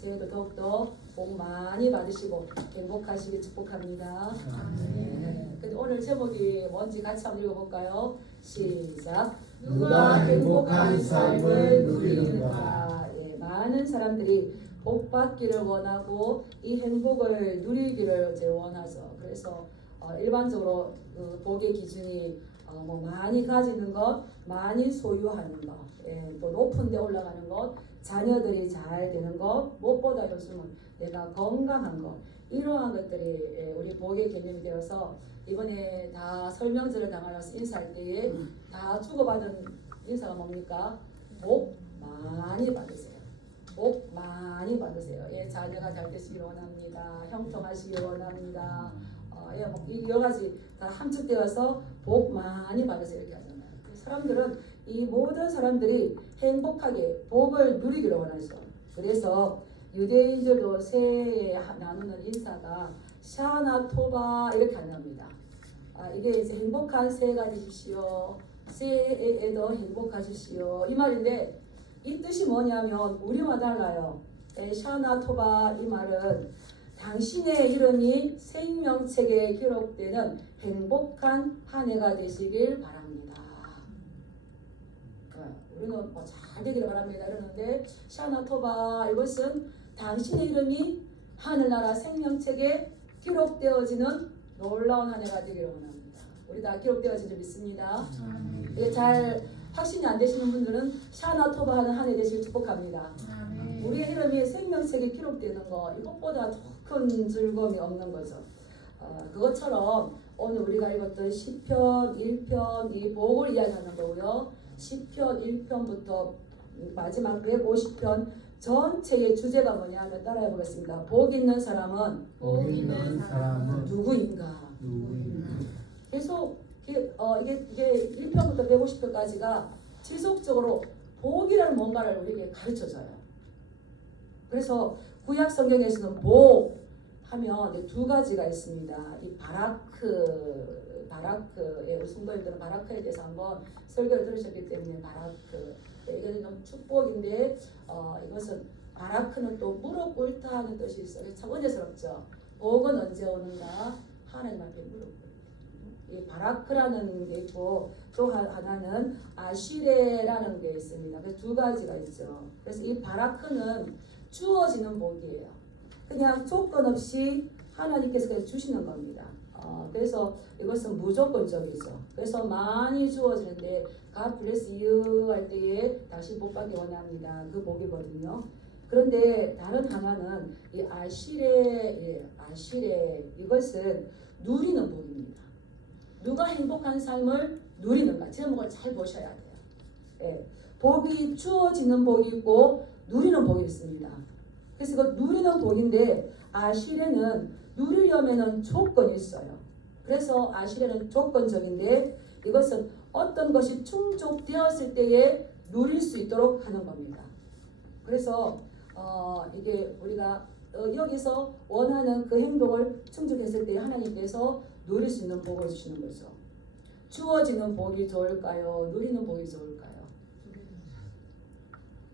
새해도 더욱더 복 많이 받으시고 행복하시길 축복합니다. 네. 근데 오늘 제목이 뭔지 같이 한번 읽어볼까요? 시작. 누가 행복한 삶을 누리는가. 예, 많은 사람들이 복 받기를 원하고 이 행복을 누리기를 이제 원하죠. 그래서 일반적으로 그 복의 기준이 뭐 많이 가지는 것, 많이 소유하는 것, 예, 또 높은 데 올라가는 것, 자녀들이 잘 되는 것, 무엇보다 요즘은 내가 건강한 것, 이러한 것들이 예, 우리 복의 개념이 되어서 이번에 다 설명절을 당하면서 인사할 때에 다 주고받은 인사가 뭡니까? 복 많이 받으세요. 복 많이 받으세요. 예, 자녀가 잘 되시길 원합니다. 형통하시길 원합니다. 예, 뭐 여러 가지 다 함축되어서 복 많이 받으세요 이렇게 하잖아요. 사람들은 이 모든 사람들이 행복하게 복을 누리기를 원하죠. 그래서 유대인들도 새해에 나누는 인사가 샤나 토바 이렇게 한답니다. 이게 이제 행복한 새해가 되십시오. 새해에도 행복하십시오. 이 말인데 이 뜻이 뭐냐면 우리와 달라요. 샤나 토바 이 말은 당신의 이름이 생명책에 기록되는 행복한 한 해가 되시길 바랍니다. 우리는 뭐 잘 되기를 바랍니다 이러는데 샤나 토바 이것은 당신의 이름이 하늘나라 생명책에 기록되어지는 놀라운 한 해가 되기를 원합니다. 우리 다 기록되어진 줄 믿습니다. 잘 확신이 안 되시는 분들은 샤나 토바 하는 한 해 되시길 축복합니다. 우리의 이름이 생명책에 기록되는 거 이것보다 더 큰 즐거움이 없는 거죠. 그것처럼 오늘 우리가 읽었던 시편 1편 이 복을 이야기하는 거고요. 시편 1편부터 마지막 150편 전체의 주제가 뭐냐면 따라해 보겠습니다. 복 있는 사람은 누구인가? 계속 이게 1편부터 150편까지가 지속적으로 복이라는 뭔가를 우리에게 가르쳐줘요. 그래서 구약 성경에서는 복 하면 두 가지가 있습니다. 이 바라크의 승부일들은 바라크에 대해서 한번 설교를 들으셨기 때문에 바라크 이거는 좀 축복인데 이것은 바라크는 또 무릎 꿇다 하는 뜻이 있어요. 참 은혜스럽죠. 복은 언제 오는가? 하나님 앞에 무릎 꿇다. 이 바라크라는 게 있고 또 하나는 아시레라는 게 있습니다. 그래서 두 가지가 있죠. 그래서 이 바라크는 주어지는 복이에요. 그냥 조건 없이 하나님께서 그냥 주시는 겁니다. 그래서 이것은 무조건적이죠. 그래서 많이 주어지는데 God bless you 할 때에 다시 복 받기 원합니다. 그 복이거든요. 그런데 다른 하나는 이 아시레 이것은 누리는 복입니다. 누가 행복한 삶을 누리는가 제목을 잘 보셔야 돼요. 예, 복이 주어지는 복이 있고 누리는 복이 있습니다. 그래서 그 누리는 복인데 아시레는 누리려면은 조건이 있어요. 그래서 아시레는 조건적인데 이것은 어떤 것이 충족되었을 때에 누릴 수 있도록 하는 겁니다. 그래서 이게 우리가 여기서 원하는 그 행동을 충족했을 때 하나님께서 누릴 수 있는 복을 주시는 거죠. 주어지는 복이 좋을까요? 누리는 복이 좋을까요?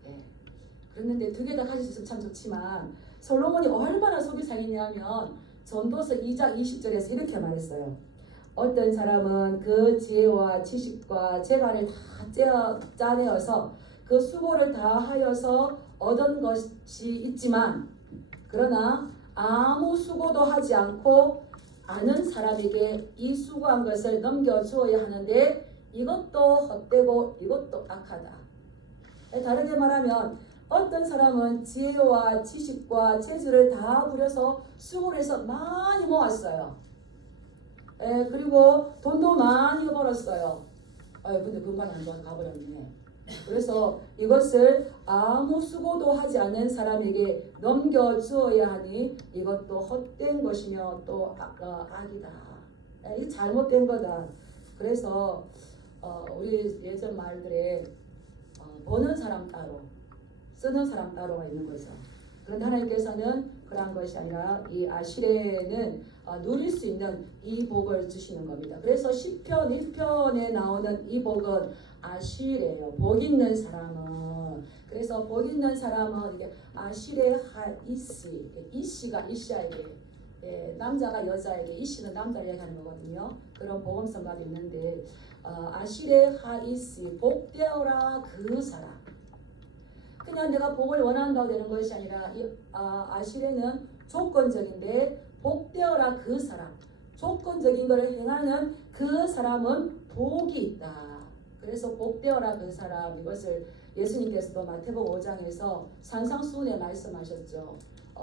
네. 그랬는데 두 개 다 가질 수 있으면 참 좋지만 솔로몬이 얼마나 속이 상했냐면 전도서 2장 20절에서 이렇게 말했어요. 어떤 사람은 그 지혜와 지식과 재간을 다 짜내어서 그 수고를 다 하여서 얻은 것이 있지만 그러나 아무 수고도 하지 않고 아는 사람에게 이 수고한 것을 넘겨주어야 하는데 이것도 헛되고 이것도 악하다. 다르게 말하면 어떤 사람은 지혜와 지식과 재주를 다 부려서 수고를 해서 많이 모았어요. 그리고 돈도 많이 벌었어요. 근데 금방 안 좋아 가버렸네. 그래서 이것을 아무 수고도 하지 않는 사람에게 넘겨주어야 하니 이것도 헛된 것이며 또 악이다. 이게 잘못된 거다. 그래서 우리 예전 말들에 버는 사람 따로 쓰는 사람 따로가 있는 거죠. 그런데 하나님께서는 그러한 것이 아니라 이 아시레는 누릴 수 있는 이 복을 주시는 겁니다. 그래서 시편 1편에 나오는 이 복은 아실이에요. 복 있는 사람은. 그래서 복 있는 사람은 이게 아실의 하이시, 이시가 이시아에게, 남자가 여자에게, 이시는 남자를 얘기하는 거거든요. 그런 복음성가 있는데 아실의 하이시, 복되어라 그 사람. 그냥 내가 복을 원한다고 되는 것이 아니라 아실에는 조건적인데 복되어라 그 사람. 조건적인 것을 행하는 그 사람은 복이 있다. 그래서 복되어라 그 사람, 이것을 예수님께서도 마태복음 5장에서 산상수훈에 말씀하셨죠.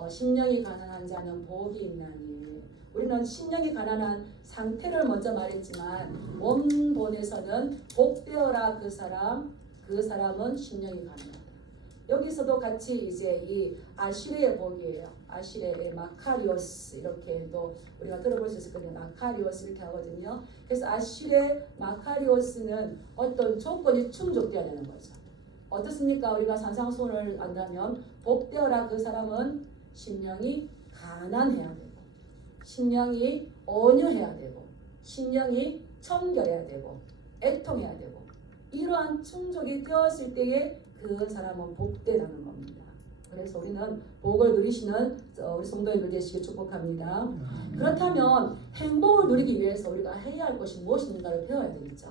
심령이 가난한 자는 복이 있나니. 우리는 심령이 가난한 상태를 먼저 말했지만 원본에서는 복되어라 그 사람은 심령이 가난하다. 여기서도 같이 이제 이 아시레의 복이에요. 아시레의 마카리오스, 이렇게 또 우리가 들어볼 수 있을 거예요. 마카리오스 이렇게 하거든요. 그래서 아시레 마카리오스는 어떤 조건이 충족되어야 되는 거죠. 어떻습니까? 우리가 산상수훈을 안다면 복되어라 그 사람은 심령이 가난해야 되고, 심령이 온유해야 되고, 심령이 청결해야 되고, 애통해야 되고, 이러한 충족이 되었을 때에 그 사람은 복되다는 겁니다. 그래서 우리는 복을 누리시는 우리 성도님들 되시길 축복합니다. 그렇다면 행복을 누리기 위해서 우리가 해야 할 것이 무엇인가를 배워야 되겠죠.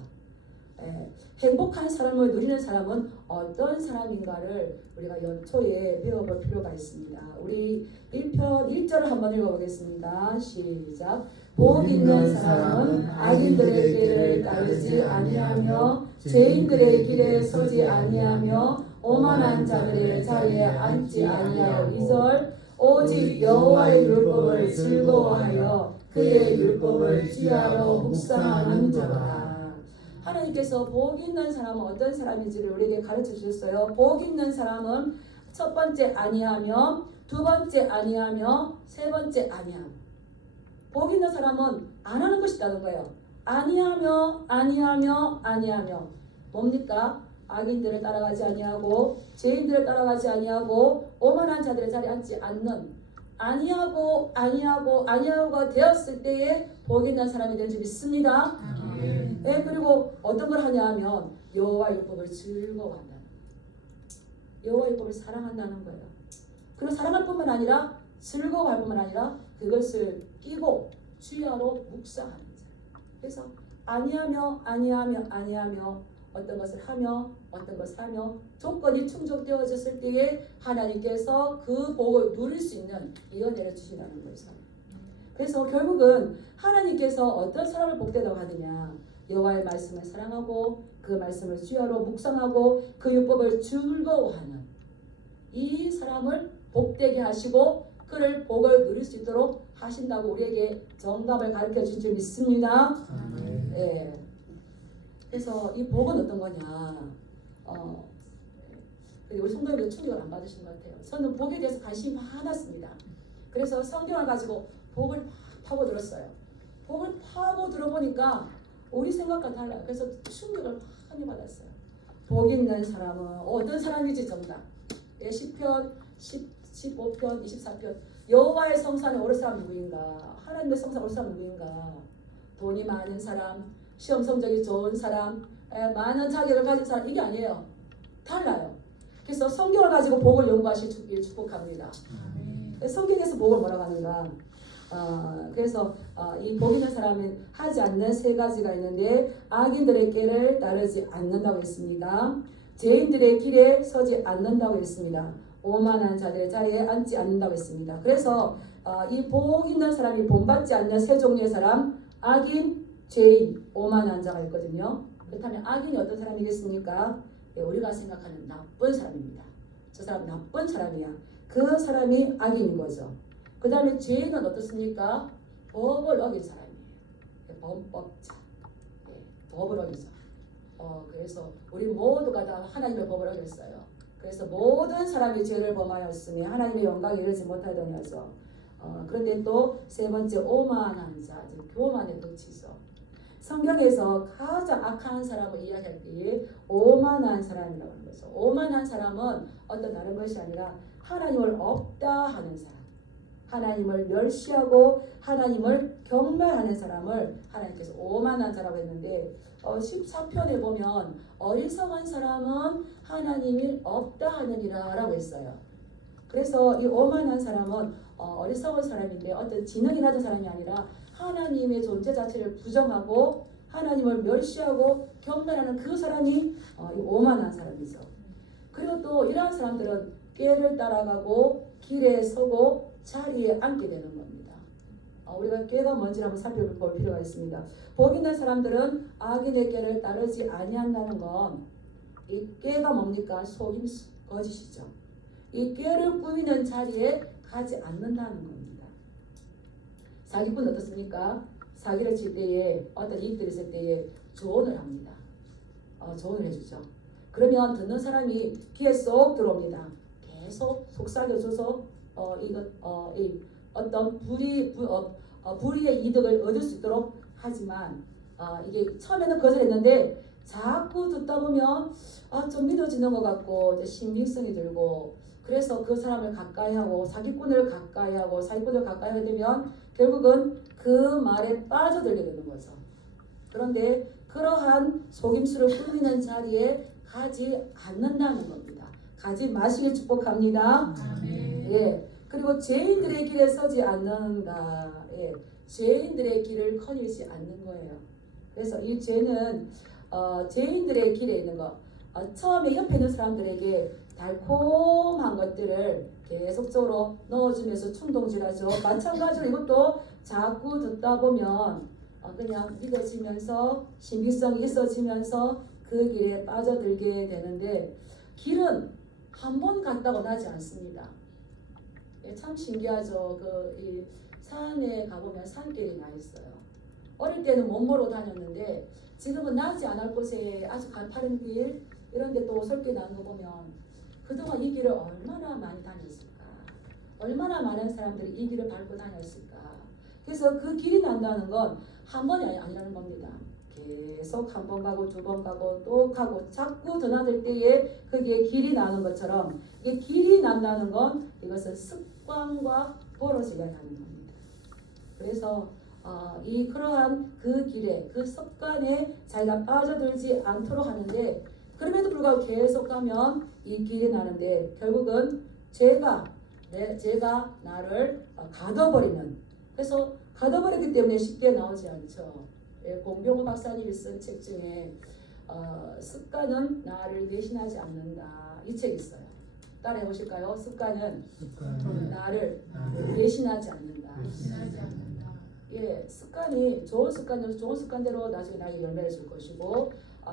행복한 삶을 누리는 사람은 어떤 사람인가를 우리가 연초에 배워볼 필요가 있습니다. 우리 1편 1절을 한번 읽어보겠습니다. 시작. 복 있는 사람은 악인들의 길을 따르지 아니하며 죄인들의 길에 서지 아니하며 오만한 자들의 자리에 앉지 아니하여. 2절. 오직 여호와의 율법을 즐거워하여 그의 율법을 주야로 묵상하는 자라. 하나님께서 복 있는 사람은 어떤 사람인지를 우리에게 가르쳐 주셨어요. 복 있는 사람은 첫 번째 아니하며, 두 번째 아니하며, 세 번째 아니하며. 복 있는 사람은 안 하는 것이 있다는 거예요. 아니하며, 아니하며, 아니하며. 뭡니까? 악인들을 따라가지 아니하고, 죄인들을 따라가지 아니하고, 오만한 자들의 자리에 앉지 않는, 아니하고가 되었을 때에 복 있는 사람이 되는 줄 믿습니다. 그리고 어떤 걸 하냐 하면 여호와 율법을 즐거워한다는 거예요. 여호와 율법을 사랑한다는 거예요. 그리고 사랑할 뿐만 아니라 즐거워할 뿐만 아니라 그것을 끼고 주야로 묵상하는 거예요. 그래서 아니하며 어떤 것을 하며 조건이 충족되어졌을 때에 하나님께서 그 복을 누릴 수 있는 이 은혜를 주시라는 거죠. 그래서 결국은 하나님께서 어떤 사람을 복되다고 하느냐, 여호와의 말씀을 사랑하고 그 말씀을 주야로 묵상하고 그 율법을 즐거워하는 이 사람을 복되게 하시고 그를 복을 누릴 수 있도록 하신다고 우리에게 정답을 가르쳐 주실 줄 믿습니다. 네. 그래서 이 복은 어떤 거냐, 우리 성도님들 충격을 안 받으신 것 같아요. 저는 복에 대해서 관심이 많았습니다. 그래서 성경을 가지고 복을 막 파고 들었어요. 복을 파고 들어보니까 우리 생각과 달라요. 그래서 충격을 많이 받았어요. 복 있는 사람은 어떤 사람이지 정답. 10편, 15편, 24편. 여호와의 성산에 오를 사람 누구인가? 하나님의 성산에 오를 사람 누구인가? 돈이 많은 사람, 시험 성적이 좋은 사람, 많은 자격을 가진 사람, 이게 아니에요. 달라요. 그래서 성경을 가지고 복을 연구하시길 축복합니다. 성경에서 복을 뭐라고 하는가? 그래서 이 복 있는 사람은 하지 않는 세 가지가 있는데, 악인들의 길을 따르지 않는다고 했습니다. 죄인들의 길에 서지 않는다고 했습니다. 오만한 자들의 자리에 앉지 않는다고 했습니다. 그래서 이 복 있는 사람이 본받지 않는 세 종류의 사람, 악인, 죄인, 오만한 자가 있거든요. 그렇다면 악인이 어떤 사람이겠습니까? 우리가 생각하는 나쁜 사람입니다. 저 사람 나쁜 사람이야. 그 사람이 악인인 거죠. 그 다음에 죄인은 어떻습니까? 법을 어긴 사람이에요. 범법자. 법을 어기죠. 그래서 우리 모두가 다 하나님의 법을 어겼어요. 그래서 모든 사람이 죄를 범하였으니 하나님의 영광에 이르지 못하더냐죠. 그런데 또 세 번째 오만한 자, 교만에 그치죠. 성경에서 가장 악한 사람을 이야기할 때 오만한 사람이라고 하는 거죠. 오만한 사람은 어떤 다른 것이 아니라 하나님을 없다 하는 사람. 하나님을 멸시하고 하나님을 경멸하는 사람을 하나님께서 오만한 자라고 했는데 14편에 보면 어리석은 사람은 하나님이 없다 하느니라 라고 했어요. 그래서 이 오만한 사람은 어리석은 사람인데 어떤 지능이 낮은 사람이 아니라 하나님의 존재 자체를 부정하고 하나님을 멸시하고 경멸하는 그 사람이 이 오만한 사람이죠. 그리고 또 이러한 사람들은 꾀를 따라가고 길에 서고 자리에 앉게 되는 겁니다. 우리가 꾀가 뭔지 한번 살펴볼 필요가 있습니다. 복 있는 사람들은 악인의 꾀를 따르지 아니한다는 건 이 꾀가 뭡니까? 속임 거짓이죠. 이 꾀를 꾸미는 자리에 가지 않는다는 겁니다. 사기꾼 어떻습니까? 사기를 칠 때에 어떤 이익들이 있을 때에 조언을 합니다. 조언을 해주죠. 그러면 듣는 사람이 귀에 쏙 들어옵니다. 계속 속삭여줘서 어떤 불의의 이득을 얻을 수 있도록 하지만 이게 처음에는 거절했는데 자꾸 듣다 보면 좀 믿어지는 것 같고 이제 신빙성이 들고 그래서 그 사람을 가까이하고 사기꾼을 가까이하게 되면 결국은 그 말에 빠져들게 되는 거죠. 그런데 그러한 속임수를 꾸미는 자리에 가지 않는다는 겁니다. 가지 마시길 축복합니다. 예. 그리고 죄인들의 길에 서지 않는다. 예. 죄인들의 길을 거닐지 않는 거예요. 그래서 이 죄는 죄인들의 길에 있는 거. 처음에 옆에 있는 사람들에게 달콤한 것들을 계속적으로 넣어주면서 충동질하죠. 마찬가지로 이것도 자꾸 듣다 보면 그냥 믿어지면서 신빙성이 있어지면서 그 길에 빠져들게 되는데 길은 한 번 갔다고 나지 않습니다. 예, 참 신기하죠. 이 산에 가보면 산길이 나 있어요. 어릴 때는 못 모르고 다녔는데 지금은 나지 않을 곳에 아주 가파른 길 이런 데 또 설교 나는 거 보면 그동안 이 길을 얼마나 많이 다녔을까? 얼마나 많은 사람들이 이 길을 밟고 다녔을까? 그래서 그 길이 난다는 건 한 번이 아니라는 겁니다. 계속 한 번 가고 두 번 가고 또 가고 자꾸 드나들 때에 거기에 길이 나는 것처럼 이게 길이 난다는 건 이것은 습관과 버릇을 이야기하는 겁니다. 그래서 그러한 그 길에 그 습관에 자기가 빠져들지 않도록 하는데 그럼에도 불구하고 계속 가면 이 길이 나는데 결국은 제가 나를 가둬버리는 그래서 가둬버리기 때문에 쉽게 나오지 않죠. 예, 공병호 박사님이 쓴 책 중에 습관은 나를 대신하지 않는다 이 책 있어요. 따라해 보실까요? 습관은 나를 대신하지 않는다. 예, 습관이 좋은 습관대로 나중에 나에게 열매를 줄 것이고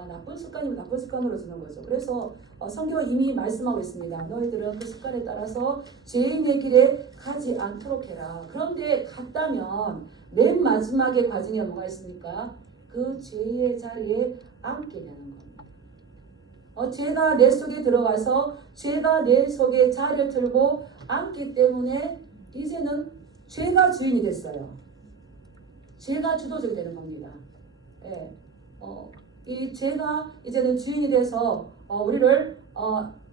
나쁜 습관이면 나쁜 습관으로 주는 거죠. 그래서 성경은 이미 말씀하고 있습니다. 너희들은 그 습관에 따라서 죄인의 길에 가지 않도록 해라. 그런데 갔다면 맨 마지막의 과정에 뭐가 있습니까? 그 죄의 자리에 앉게 되는 겁니다. 죄가 내 속에 들어와서 죄가 내 속에 자리를 들고 앉기 때문에 이제는 죄가 주인이 됐어요. 죄가 주도적이 되는 겁니다. 예. 이 죄가 이제는 주인이 돼서 우리를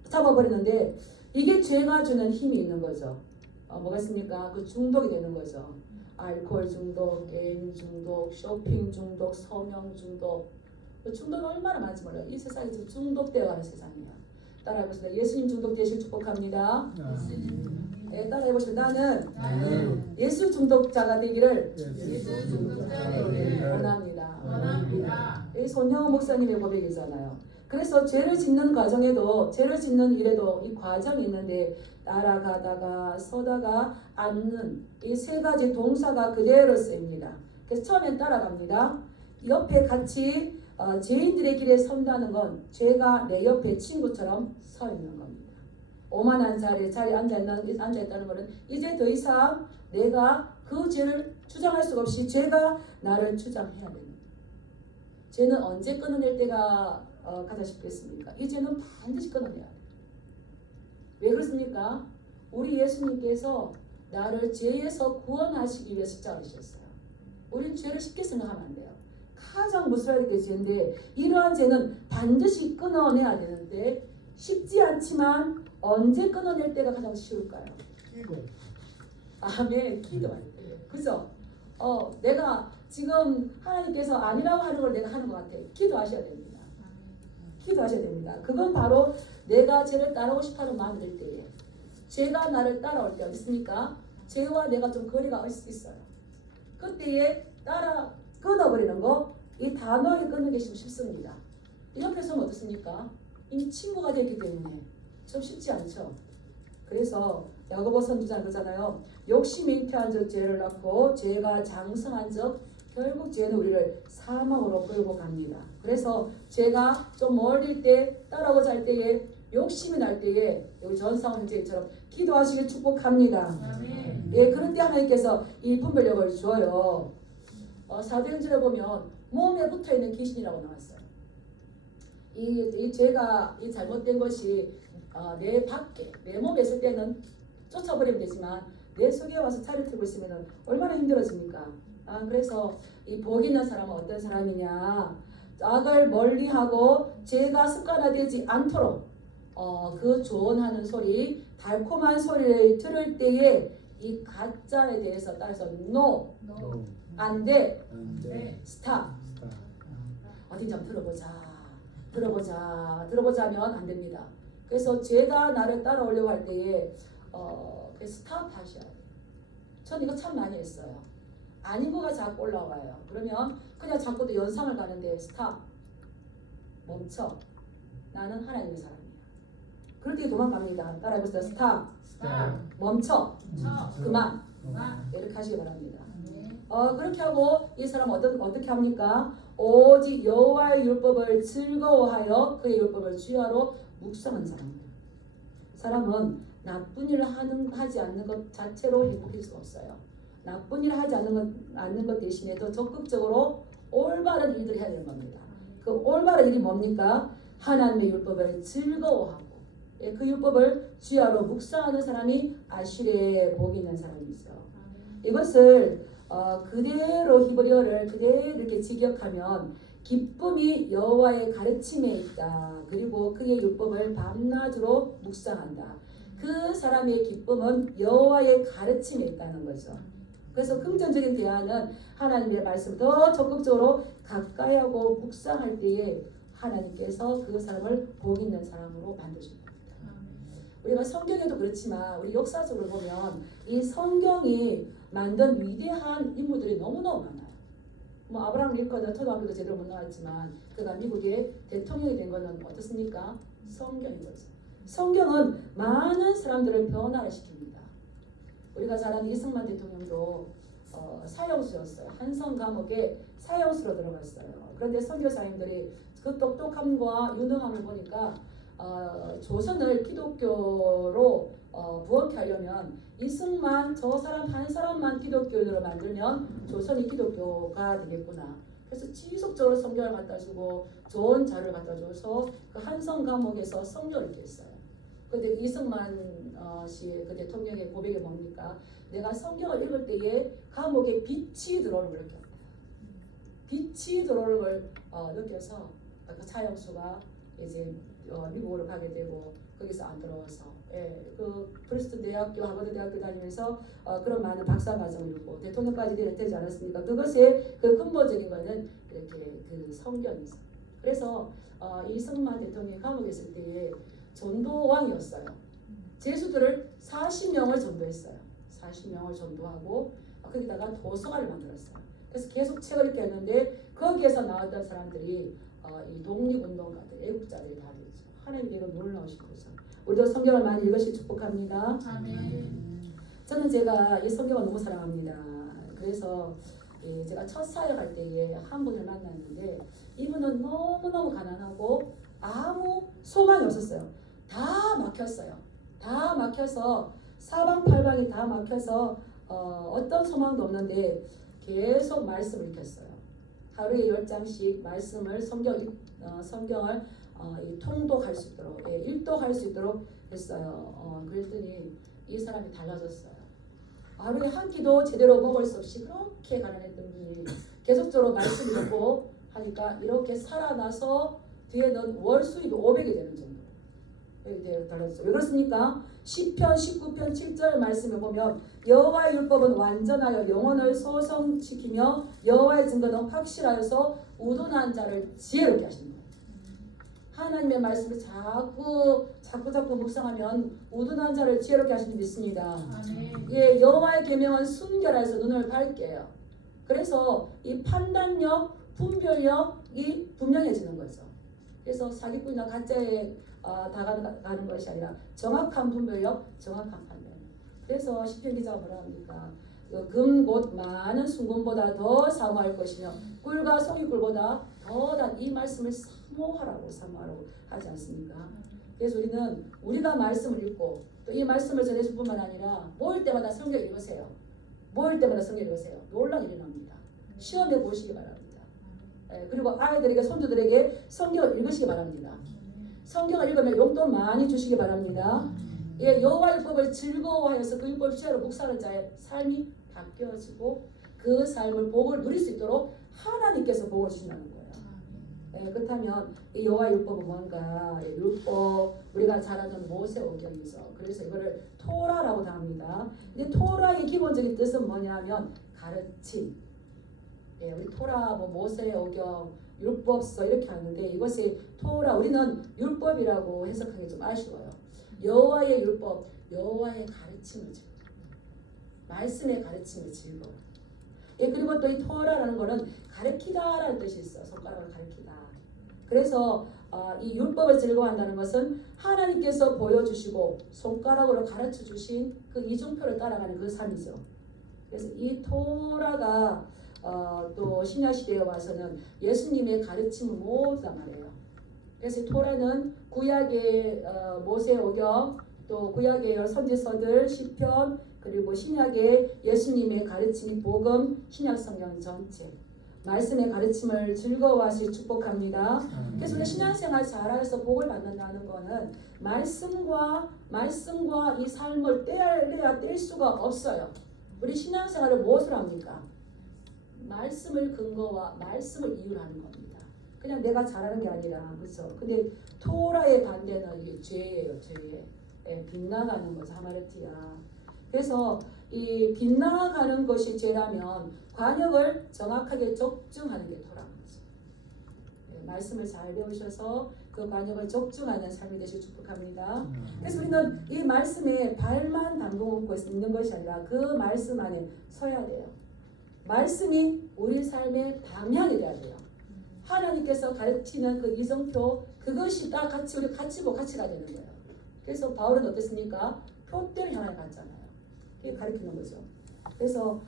잡아버리는데 이게 죄가 주는 힘이 있는 거죠. 뭐가 있습니까? 그 중독이 되는 거죠. 알코올 중독, 게임 중독, 쇼핑 중독, 성형 중독. 중독이 얼마나 많은지 몰라요. 이 세상이 지금 중독되어가는 세상이에요. 따라해보시다. 예수님 중독되실 축복합니다. 네, 따라해보시다. 나는 예수 중독자가 되기를 원합니다. 이 손영호 목사님의 고백이잖아요. 그래서 죄를 짓는 과정에도 죄를 짓는 일에도 이 과정이 있는데 따라가다가 서다가 앉는 이 세 가지 동사가 그대로 쓰입니다. 그래서 처음엔 따라갑니다. 옆에 같이 죄인들의 길에 선다는 건 죄가 내 옆에 친구처럼 서 있는 겁니다. 오만한 자리에 앉아있다는 것은 이제 더 이상 내가 그 죄를 주장할 수가 없이 죄가 나를 주장해야 됩니다. 죄는 언제 끊어낼 때가 가장 쉽겠습니까? 이 죄는 반드시 끊어내야 돼요. 왜 그렇습니까? 우리 예수님께서 나를 죄에서 구원하시기 위해 십자가를 지셨어요. 우리는 죄를 쉽게 생각하면 안 돼요. 가장 무서워야 될 죄인데 이러한 죄는 반드시 끊어내야 되는데 쉽지 않지만 언제 끊어낼 때가 가장 쉬울까요? 아멘. 기도할 때. 그죠? 내가 지금 하나님께서 아니라고 하는 걸 내가 하는 것 같아. 기도하셔야 됩니다. 기도하셔야 됩니다. 그건 바로 내가 죄를 따르고 싶어하는 마음이 들 때에, 죄가 나를 따라올 때 어디 있습니까? 죄와 내가 좀 거리가 있어요. 그때에 따라 끊어버리는 거, 이 단호하게 끊는 게 쉽습니다. 이렇게 해서는 어떻습니까? 이미 친구가 되기 때문에 좀 쉽지 않죠. 그래서 야고보 선지자는 그러잖아요. 욕심이 잉태한 적 죄를 낳고 죄가 장성한 적 결국 죄는 우리를 사망으로 끌고 갑니다. 그래서 죄가 좀 멀릴 때, 따라오고자 할 때에, 욕심이 날 때에 여기 전상훈 형제처럼 기도하시길 축복합니다. 아멘. 예, 그런 때 하나님께서 이 분별력을 줘요. 사도행전에 보면 몸에 붙어있는 귀신이라고 나왔어요. 이 죄가, 이 잘못된 것이 내 밖에, 내 몸에 있을 때는 쫓아버리면 되지만 내 속에 와서 차를 틀고 있으면 얼마나 힘들어집니까? 그래서 이 복 있는 사람은 어떤 사람이냐? 악을 멀리하고 죄가 습관화되지 않도록 그 조언하는 소리, 달콤한 소리를 들을 때에 이 가짜에 대해서 따라서 no, 안 돼, stop. 어디 좀 들어보자 하면 안 됩니다. 그래서 죄가 나를 따라오려고 할 때에 스탑 하셔야 돼요. 전 이거 참 많이 했어요. 아닌 거가 자꾸 올라와요. 그러면 그냥 자꾸 또 연상을 가는데 스탑, 멈춰. 나는 하나님의 사람이야. 그럴 때 도망갑니다. 따라해보세요. 스탑, 멈춰, 그만. 이렇게 하시기 바랍니다. 그렇게 하고 이 사람은 어떻게 합니까? 오직 여호와의 율법을 즐거워하여 그의 율법을 주야로 묵상한 사람입니다. 사람은 나쁜 일을 하지 않는 것 자체로 행복할 수가 없어요. 나쁜 일을 하지 않는 것 대신에 더 적극적으로 올바른 일들을 해야 되는 겁니다. 그 올바른 일이 뭡니까? 하나님의 율법을 즐거워하고 그 율법을 주야로 묵상하는 사람이 아슈레 복이 있는 사람이죠. 이것을 그대로 히브리어를 그대로 이렇게 직역하면 기쁨이 여호와의 가르침에 있다. 그리고 그의 율법을 밤낮으로 묵상한다. 그 사람의 기쁨은 여호와의 가르침에 있다는 거죠. 그래서 긍정적인 대안은 하나님의 말씀을 더 적극적으로 가까이 하고 묵상할 때에 하나님께서 그 사람을 복 있는 사람으로 만드십니다. 우리가 성경에도 그렇지만 우리 역사적으로 보면 이 성경이 만든 위대한 인물들이 너무너무 많아요. 뭐 아브라함 링컨은 초등학교도 제대로 못 나왔지만 그가 미국의 대통령이 된 것은 어떻습니까? 성경인 거죠. 성경은 많은 사람들을 변화를 시킵니다. 우리가 잘 아는 이승만 대통령도 사형수였어요. 한성 감옥에 사형수로 들어갔어요. 그런데 선교사님들이 그 똑똑함과 유능함을 보니까 조선을 기독교로 부흥케 하려면 이승만 저 사람 한 사람만 기독교인으로 만들면 조선이 기독교가 되겠구나. 그래서 지속적으로 성경을 갖다 주고 좋은 자료를 갖다 줘서 그 한성 감옥에서 성경을 읽게 했어요. 근데 이승만 씨의 그 대통령의 고백이 뭡니까? 내가 성경을 읽을 때에 감옥에 빛이 들어오는 걸 느꼈다. 빛이 들어오는 걸 느껴서 그 차영수가 이제 미국으로 가게 되고 거기서 안 들어와서 그 프리스턴 대학교, 하버드 대학교 다니면서 그런 많은 박사 과정을 읽고 대통령까지 되지 않았습니까? 그것의 그 근본적인 거는 이렇게 그 성경이죠. 그래서 이승만 대통령이 감옥에 있을 때에 전도왕이었어요. 제수들을 40명을 전도했어요. 40명을 전도하고 거기다가 도서관을 만들었어요. 그래서 계속 책을 읽게 했는데 거기에서 나왔던 사람들이 이 독립운동가들, 애국자들이 다 되죠. 하나님의 이런 놀라우신 거죠. 우리도 성경을 많이 읽으시길 축복합니다. 아멘. 저는 제가 이 성경을 너무 사랑합니다. 그래서 제가 첫 사역할 때에 한 분을 만났는데 이분은 너무너무 가난하고 아무 소망이 없었어요. 다 막혔어요. 다 막혀서 사방팔방이 다 막혀서 어떤 소망도 없는데 계속 말씀을 읽혔어요. 하루에 10장씩 말씀을 성경을 통독할 수 있도록 일독할 수 있도록 했어요. 그랬더니 이 사람이 달라졌어요. 하루에 한 끼도 제대로 먹을 수 없이 그렇게 가난했던 분이 계속적으로 말씀을 듣고 하니까 이렇게 살아나서 뒤에는 월 수입이 500이 되는 정도. 이제 달라졌죠. 왜 그렇습니까? 시편 19편 7절 말씀을 보면 여호와의 율법은 완전하여 영혼을 소성시키며 여호와의 증거는 확실하여서 우둔한 자를 지혜롭게 하시는 거예요. 하나님의 말씀을 자꾸 묵상하면 우둔한 자를 지혜롭게 하시는 줄 믿습니다. 예, 여호와의 계명은 순결해서 눈을 밝게 해요. 그래서 이 판단력, 분별력이 분명해지는 거죠. 그래서 사기꾼이나 가짜에 다가가는 것이 아니라 정확한 분별력, 정확한 판단. 그래서 시편 기자가 뭐라 합니까? 금 곧 많은 순금보다 더 사모할 것이며 꿀과 송이꿀보다 더단 이 말씀을 사모하라고 하지 않습니까? 그래서 우리가 말씀을 읽고 또 이 말씀을 전해줄 뿐만 아니라 모일 때마다 성경 읽으세요. 모일 때마다 성경 읽으세요. 놀란 일이 납니다. 시험해 보시기 바랍니다. 그리고 아이들에게 손주들에게 성경을 읽으시기 바랍니다. 성경을 읽으면 용돈 많이 주시기 바랍니다. 예, 여호와의 율법을 즐거워하여서 그 율법 시야로 묵상하는 자의 삶이 바뀌어지고 그 삶을 복을 누릴 수 있도록 하나님께서 복을 주신다는 거예요. 예, 그렇다면 이 여호와의 율법은 뭔가? 율법 우리가 잘 아는 모세오경이죠. 그래서 이거를 토라라고 합니다. 근데 토라의 기본적인 뜻은 뭐냐면 가르침. 예, 우리 토라, 모세오경, 율법서 이렇게 하는데 이것이 토라, 우리는 율법이라고 해석하기 좀 아쉬워요. 여호와의 율법, 여호와의 가르침을 즐겨. 말씀의 가르침을 즐겨. 예, 그리고 또 이 토라라는 거는 가르치다라는 뜻이 있어. 손가락을 가르치다. 그래서 이 율법을 즐거워한다는 것은 하나님께서 보여주시고 손가락으로 가르쳐 주신 그 이중표를 따라가는 그 삶이죠. 그래서 이 토라가 또 신약 시대에 와서는 예수님의 가르침을 모두 다 말해요. 그래서 토라는 구약의 모세오경, 또 구약의 여러 선지서들, 시편, 그리고 신약의 예수님의 가르침이 복음, 신약 성경 전체 말씀의 가르침을 즐거워하시 축복합니다. 그래서 우리 신앙생활 잘해서 복을 받는다는 거는 말씀과 이 삶을 떼야 뗄 수가 없어요. 우리 신앙생활을 무엇을 합니까? 말씀을 근거와 말씀을 이유로 하는 겁니다. 그냥 내가 잘하는 게 아니라, 그렇죠? 근데 토라의 반대는 이게 죄예요, 죄. 예, 빗나가는 거죠, 하마르티아. 그래서 이 빗나가는 것이 죄라면 관역을 정확하게 적중하는 게 토라인 거죠. 예, 말씀을 잘 배우셔서 그 관역을 적중하는 삶이 되시길 축복합니다. 그래서 우리는 이 말씀에 발만 담궈놓고 있는 것이 아니라 그 말씀 안에 서야 돼요. 말씀이 우리 삶의 방향이 돼야 돼요. 하나님께서 가르치는 그 이정표, 그것이 다 같이 우리 같이 가야 되는 거예요. 그래서 바울은 어땠습니까? 표대를 향해 갔잖아요. 그게 가르치는 거죠. 그래서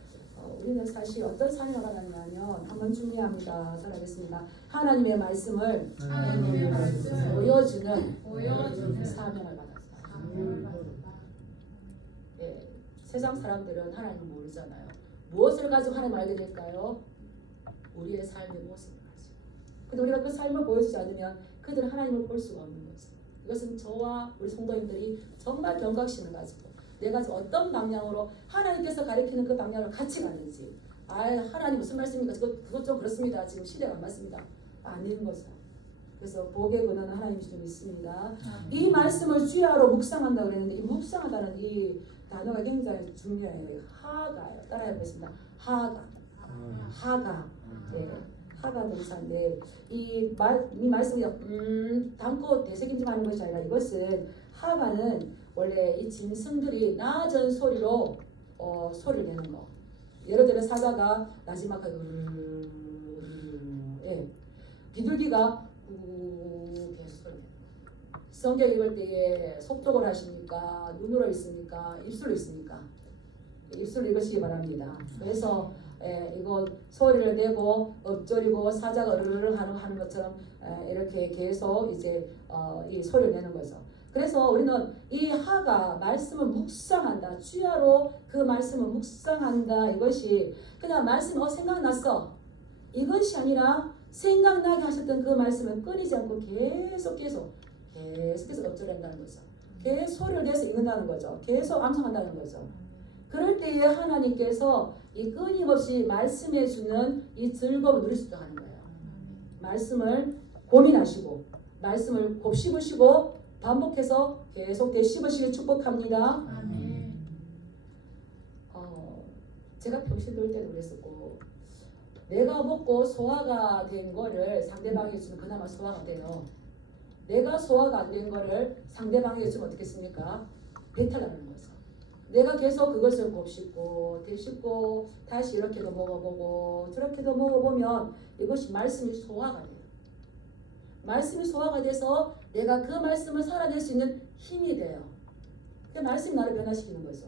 우리는 사실 어떤 삶을 가냐면 한번 준비합니다. 잘하겠습니다. 하나님의 말씀을 보여주는 사명을 받았어요. 예, 세상 사람들은 하나님을 모르잖아요. 무엇을 가지고 하나님을 알게 될까요? 우리의 삶의 모습을 가지고. 근데 우리가 그 삶을 보여주지 않으면 그들은 하나님을 볼 수가 없는 거죠. 이것은 저와 우리 성도님들이 정말 경각심을 가지고 내가 어떤 방향으로 하나님께서 가리키는 그 방향으로 같이 가는지. 하나님 무슨 말씀입니까? 그것 좀 그렇습니다. 지금 시대가 안 맞습니다. 아닌 거죠. 그래서 복의 근원은 하나님이시죠 믿습니다. 이 말씀을 주야로 묵상한다고 그랬는데 이 묵상하다는 이 단어가 굉장히 중요해요. 하가요. 따라해보겠습니다. 하가. 네. 하가 동사인데 이 말씀이 담고 되새김질하는 것이 아니라 이것은 하가는 원래 이 짐승들이 낮은 소리로 소리를 내는 거. 예를 들어 사자가 나지막하게 예. 비둘기가 계속 소리. 성경 읽을 때에 속독을 하십니까? 눈으로 읽습니까? 입술로 읽습니까? 입술로 읽으시기 바랍니다. 그래서 이거 소리를 내고 엎조리고 사자가 으르르 하는 것처럼 이렇게 계속 이제 이 소리를 내는 거죠. 그래서 우리는 이 하가 말씀을 묵상한다. 주야로 그 말씀을 묵상한다. 이것이 그냥 말씀 생각났어. 이것이 아니라 생각나게 하셨던 그 말씀을 끊이지 않고 계속해서 엎조린다는 거죠. 계속 소리를 내서 읽는다는 거죠. 계속 암송한다는 거죠. 그럴 때에 하나님께서 이 끊임없이 말씀해 주는 이 즐거움을 누릴 수 있도록 하는 거예요. 말씀을 고민하시고 말씀을 곱씹으시고 반복해서 계속 되씹으시길 축복합니다. 아멘. 제가 평시 배울 때도 그랬었고, 내가 먹고 소화가 된 거를 상대방이 주면 그나마 소화가 돼요. 내가 소화가 안 된 거를 상대방이 주면 어떻겠습니까? 배탈나는 거죠. 내가 계속 그것을 곱씹고 되씹고 다시 이렇게도 먹어보고 저렇게도 먹어보면 이것이 말씀이 소화가 돼요. 말씀이 소화가 돼서 내가 그 말씀을 살아낼 수 있는 힘이 돼요. 그 말씀이 나를 변화시키는 거죠.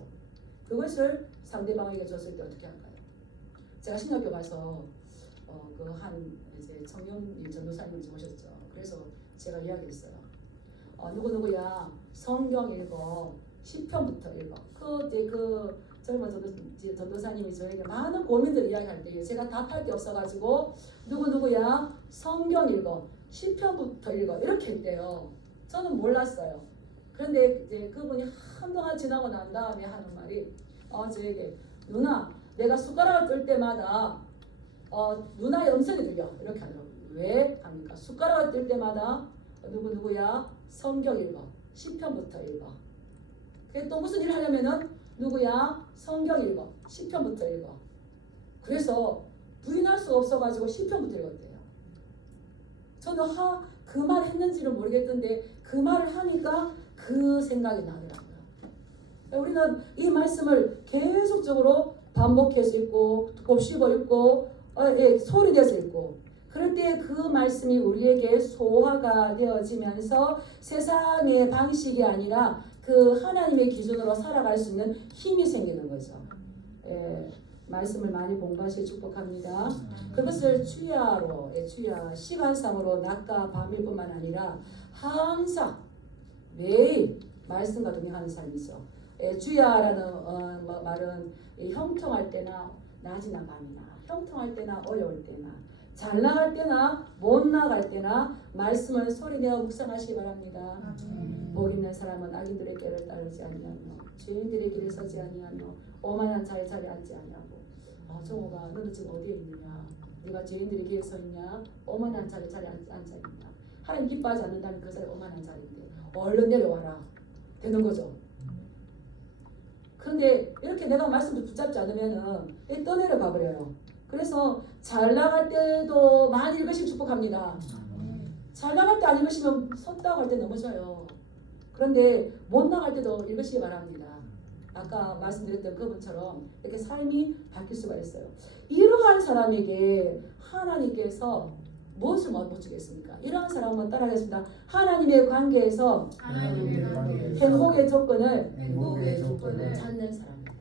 그것을 상대방에게 줬을 때 어떻게 할까요? 제가 신학교 가서 그 한 이제 청년 전도사님을 오셨죠. 그래서 제가 이야기했어요. 누구누구야 성경 읽어. 10편부터 읽어. 그때 그 젊은 전도사님이 저에게 많은 고민들 이야기할 때 제가 답할 게 없어가지고 누구누구야 성경 읽어. 10편부터 읽어. 이렇게 했대요. 저는 몰랐어요. 그런데 이제 그분이 한동안 지나고 난 다음에 하는 말이 저에게 누나 내가 숟가락을 뜰 때마다 누나의 음성이 들려. 이렇게 하더라고요. 왜 합니까? 숟가락을 뜰 때마다 누구누구야 성경 읽어. 10편부터 읽어. 그게 또 무슨 일을 하려면은 누구야 성경 읽어. 10편부터 읽어. 그래서 부인할 수가 없어가지고 10편부터 읽었대요. 저는 그 말 했는지는 모르겠던데 그 말을 하니까 그 생각이 나더라고요. 우리는 이 말씀을 계속적으로 반복해서 읽고 곱씹어 읽고 소리내서 읽고 그럴 때 그 말씀이 우리에게 소화가 되어지면서 세상의 방식이 아니라 그 하나님의 기준으로 살아갈 수 있는 힘이 생기는 거죠. 말씀을 많이 공부하시길 축복합니다. 그것을 주야로, 주야 시간상으로 낮과 밤일 뿐만 아니라 항상 매일 말씀과 동행하는 삶이죠. 주야라는 말은 형통할 때나 낮이나 밤이나 형통할 때나 어려울 때나 잘 나갈 때나 못 나갈 때나 말씀을 소리내어 묵상하시기 바랍니다. 복 있는 사람은 악인들의 길을 따르지 아니하며 죄인들의 길에 서지 아니하며 오만한 자의 자리에 앉지 아니하고 정호가 너는 지금 어디에 있느냐? 네가 죄인들의 길에 서 있냐? 오만한 자의 자리에 앉아 있냐? 하나님 기뻐하지 않는다면 그 자리 오만한 자리인데 얼른 내려와라 되는 거죠. 그런데 이렇게 내가 말씀을 붙잡지 않으면은 떠내려가 버려요. 그래서 잘 나갈 때도 많이 읽으시길 축복합니다. 잘 나갈 때 안 읽으시면 섰다고 할 때 넘어져요. 그런데 못 나갈 때도 읽으시기 바랍니다. 아까 말씀드렸던 그분처럼 이렇게 삶이 바뀔 수가 있어요. 이러한 사람에게 하나님께서 무엇을 못 주겠습니까? 이러한 사람은 따라하겠습니다. 하나님의 관계에서 행복의 조건을 찾는 사람입니다.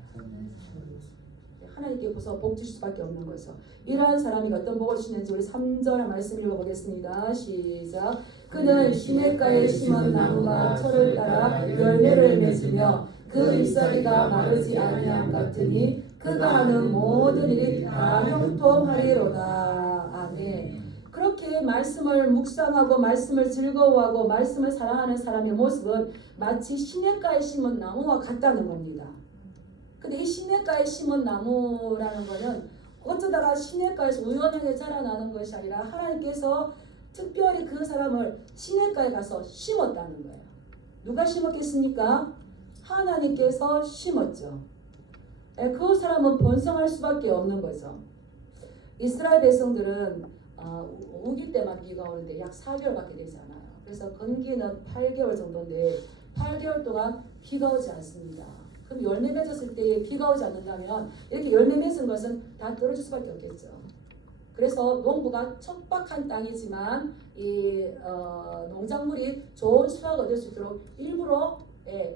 하나님께서 복 주실 수밖에 없는 거죠. 이러한 사람이 어떤 복을 주시는지 우리 3절 말씀 읽어보겠습니다. 시작. 그는 시냇가에 심은 나무가 철을 따라 열매를 맺으며 그 잎사귀가 마르지 아니함 같으니 그가 하는 모든 일이 다 형통하리로다. 아멘. 그렇게 말씀을 묵상하고 말씀을 즐거워하고 말씀을 사랑하는 사람의 모습은 마치 시냇가에 심은 나무와 같다는 겁니다. 근데 이 시냇가에 심은 나무라는 거는 어쩌다가 시냇가에서 우연하게 자라나는 것이 아니라 하나님께서 특별히 그 사람을 시냇가에 가서 심었다는 거예요. 누가 심었겠습니까? 하나님께서 심었죠. 그 사람은 번성할 수밖에 없는 거죠. 이스라엘 백성들은 우기 때만 비가 오는데 약 4개월밖에 되지 않아요. 그래서 건기는 8개월 정도인데 8개월 동안 비가 오지 않습니다. 그럼 열매 맺었을 때 비가 오지 않는다면 이렇게 열매 맺은 것은 다 떨어질 수밖에 없겠죠. 그래서 농부가 척박한 땅이지만 이 농작물이 좋은 수확을 얻을 수 있도록 일부러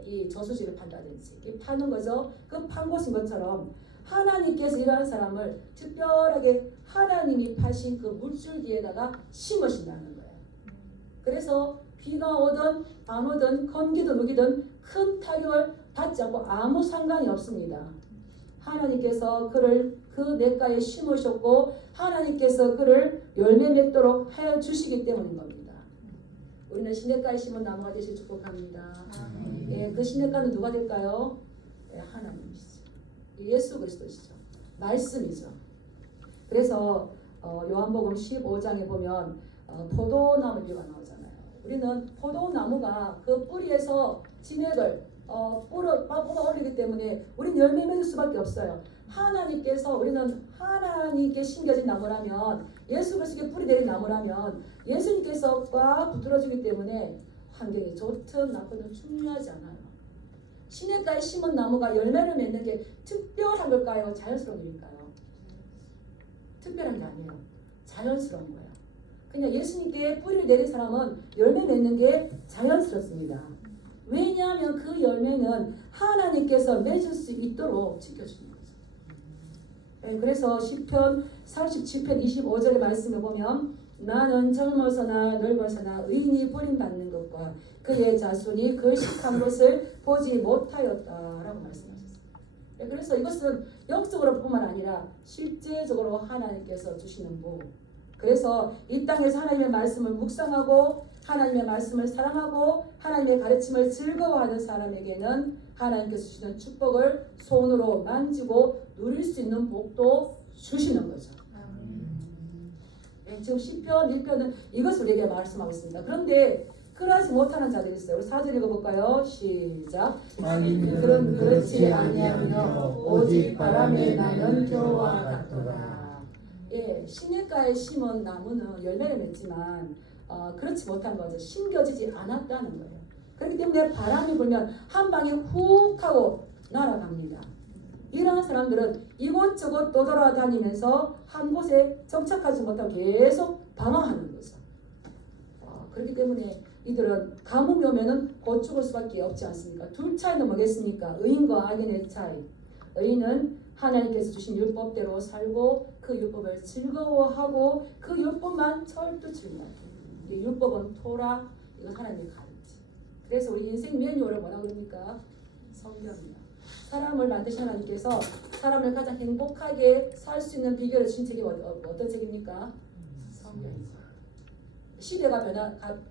이 저수지를 판다든지 파는 거죠. 그 판 곳인 것처럼 하나님께서 이러한 사람을 특별하게 하나님이 파신 그 물줄기에다가 심으신다는 거예요. 그래서 비가 오든 안 오든 건기든 우기든 큰 타격을 받지 않고 아무 상관이 없습니다. 하나님께서 그를 그 냇가에 심으셨고 하나님께서 그를 열매 맺도록 해 주시기 때문인 겁니다. 우리는 시냇가에 심은 나무가 되시길 축복합니다. 그 시냇가는 누가 될까요? 하나님이시죠. 예수 그리스도시죠. 말씀이죠. 그래서 요한복음 15장에 보면 포도나무 비유가 나오잖아요. 우리는 포도나무가 그 뿌리에서 진액을 뽑아 올리기 때문에 우리는 열매 맺을 수밖에 없어요. 하나님께서 우리는 하나님께 심겨진 나무라면 예수 그리스도의 뿌리 내린 나무라면 예수님께서 꽉 붙들어주기 때문에 환경이 좋든 나쁘든 중요하지 않아요. 시냇가에 심은 나무가 열매를 맺는 게 특별한 걸까요? 자연스러운 일일까요? 특별한 게 아니에요. 자연스러운 거예요. 그냥 예수님께 뿌리를 내린 사람은 열매 맺는 게 자연스럽습니다. 왜냐하면 그 열매는 하나님께서 맺을 수 있도록 지켜주는 거죠. 네, 그래서 시편 37편 25절의 말씀을 보면 나는 젊어서나 늙어서나 의인이 버림받는 것과 그의 자손이 걸식한 것을 보지 못하였다라고 말씀하셨어요. 네, 그래서 이것은 영적으로 뿐만 아니라 실제적으로 하나님께서 주시는 복. 그래서 이 땅에서 하나님의 말씀을 묵상하고 하나님의 말씀을 사랑하고 하나님의 가르침을 즐거워하는 사람에게는 하나님께서 주시는 축복을 손으로 만지고 누릴 수 있는 복도 주시는 거죠. 네, 지금 시편 1편은 이것을 우리에게 말씀하고 있습니다. 그런데 그러지 못하는 자들이 있어요. 우리 4절 읽어볼까요? 시작. 악인들은 그렇지 아니하며 오직 바람에 나는 겨와 같도다. 예, 시냇가에 심은 나무는 열매를 맺지만 그렇지 못한 거죠. 심겨지지 않았다는 거예요. 그렇기 때문에 바람이 불면 한 방에 훅 하고 날아갑니다. 이러한 사람들은 이곳저곳 떠돌아다니면서 한 곳에 정착하지 못하고 계속 방황하는 거죠. 그렇기 때문에 이들은 가뭄이 오면은 곧 죽을 수밖에 없지 않습니까? 둘 차이는 뭐겠습니까? 의인과 악인의 차이. 의인은 하나님께서 주신 율법대로 살고 그 율법을 즐거워하고 그 율법만 철두철미하게. 율법은 토라, 이건 하나님의 가르침. 그래서 우리 인생 매뉴얼을 뭐라고 그럽니까? 성경이야. 사람을 만드신 하나님께서 사람을 가장 행복하게 살 수 있는 비결을 주신 책이 어떤 책입니까? 성경이죠. 시대가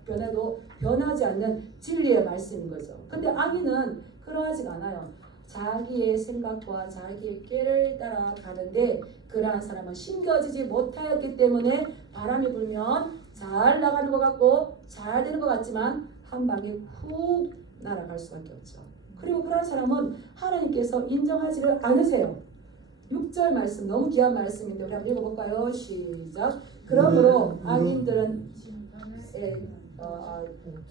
변해도 변하지 않는 진리의 말씀인 거죠. 근데 악인은 그러하지가 않아요. 자기의 생각과 자기의 꾀를 따라 가는데 그러한 사람은 심겨지지 못하였기 때문에 바람이 불면 잘 나가는 것 같고 잘 되는 것 같지만 한 방에 훅 날아갈 수밖에 없죠. 그리고 그러한 사람은 하나님께서 인정하지를 않으세요. 6절 말씀 너무 귀한 말씀인데 우리 한번 읽어볼까요? 시작. 그러므로 악인들은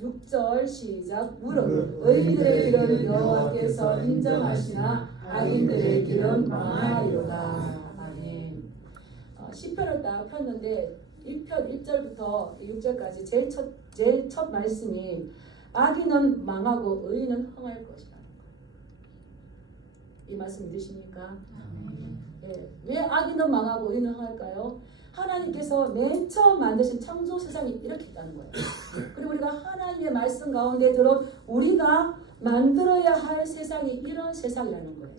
6절 시작. 무릇 의인들의 길은 여호와께서 인정하시나 악인들의 길은 망하리로다. 아멘. 시편을 딱 폈는데 1편 1절부터 6절까지 제일 첫 말씀이 악인은 망하고 의인은 흥할 것이라는 거예요. 이 말씀 믿으십니까? 예, 왜 악인은 망하고 의인은 흥할까요? 하나님께서 맨 처음 만드신 창조 세상이 이렇게 있다는 거예요. 그리고 우리가 하나님의 말씀 가운데 들어온 우리가 만들어야 할 세상이 이런 세상이라는 거예요.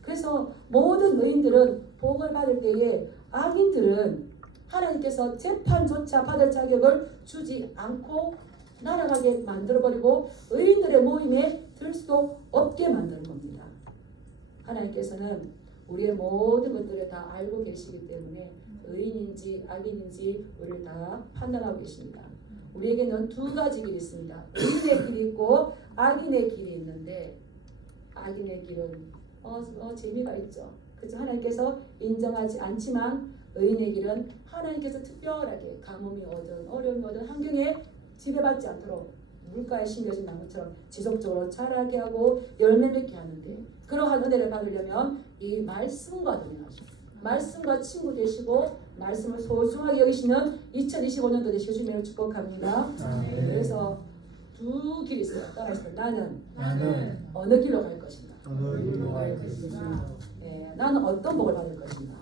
그래서 모든 의인들은 복을 받을 때에 악인들은 하나님께서 재판조차 받을 자격을 주지 않고 날아가게 만들어버리고 의인들의 모임에 들 수도 없게 만드는 겁니다. 하나님께서는 우리의 모든 것들을 다 알고 계시기 때문에 의인인지 악인인지 우리를 다 판단하고 계십니다. 우리에게는 두 가지 길이 있습니다. 의인의 길이 있고 악인의 길이 있는데 악인의 길은 재미가 있죠. 그래서 하나님께서 인정하지 않지만 의인의 길은 하나님께서 특별하게 가뭄이 오든 어려움이 오든 환경에 지배받지 않도록 물가에 심겨진 나무처럼 지속적으로 자라게 하고 열매 맺게 하는데 그러한 은혜를 받으려면 이 말씀과 동행하시고 말씀과 친구 되시고 말씀을 소중하게 여기시는 2025년도 되시길 주님으로 축복합니다. 그래서 두 길이 있어요. 따라하시면 나는 어느 길로 갈 것인가? 나는 어떤 복을 받을 것인가?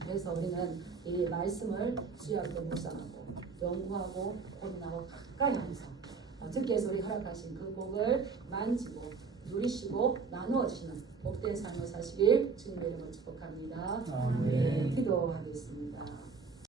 그래서 우리는 이 말씀을 주의하게 묵상하고 연구하고 고민하고 가까이 하면서 주께서 우리 허락하신 그 복을 만지고 누리시고 나누어 주시는 복된 삶을 사시길 주님의 이름으로 축복합니다. 기도하겠습니다.